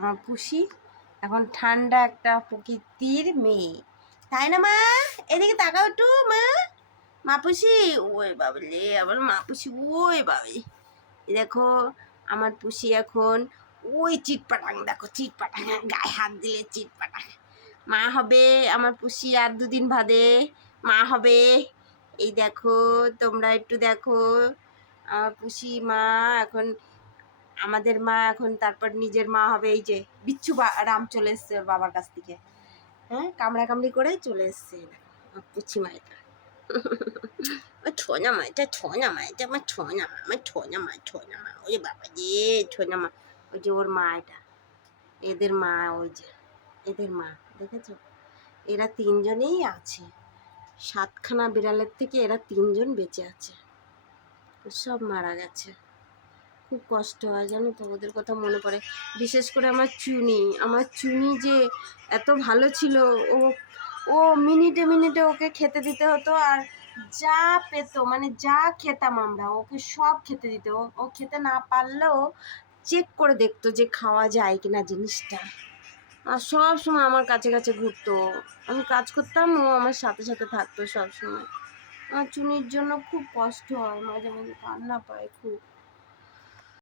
আমার পুষি এখন ঠান্ডা একটা প্রকৃতির মেয়ে, তাই না মা? এদিকে তাকাও একটু মা। মা পুষি, ওই বাবলে আবার মা পুষি, ওই বাবে দেখো আমার পুষি এখন ওই চিটপাটাং, দেখো চিটপাটাং, গায়ে হাত দিলে চিটপাটাং। মা হবে আমার পুষি আর 2 দিন বাদে মা হবে। এই দেখো তোমরা একটু দেখো আমার পুষি মা এখন, আমাদের মা এখন তারপর নিজের মা হবে। এই যে বিচ্ছু রাম চলে এসছে ওর বাবার কাছ থেকে, হ্যাঁ কামড়া কামড়ি করে চলে এসছে পুচি মা। এটা ছোনা মা, এটা ছোনা মা, এটা আমার ছোনা মা, আমার ছোনা মা, ছোনা মা। ওই বাবা যে ছোনা মা, ওই যে ওর মা, এটা এদের মা, ওই যে এদের মা, দেখেছো? এরা 3জনেই আছে, 7খানা বিড়ালের থেকে এরা 3জন বেঁচে আছে, সব মারা গেছে। খুব কষ্ট হয় জানো তো, ওদের কথা মনে পড়ে। বিশেষ করে আমার চুনি যে এত ভালো ছিল। ও ও মিনিটে মিনিটে ওকে খেতে দিতে হতো, আর যা পেত মানে যা খেতাম আমরা ওকে সব খেতে দিত। ও খেতে না পারলেও চেক করে দেখতো যে খাওয়া যায় কিনা জিনিসটা, আর সব সময় আমার কাছে কাছে ঘুরতো। আমি কাজ করতাম, ও আমার সাথে সাথে থাকতো সব সময়। আমার চুনির জন্য খুব কষ্ট হয়, মাঝে মাঝে কান্না পায় খুব।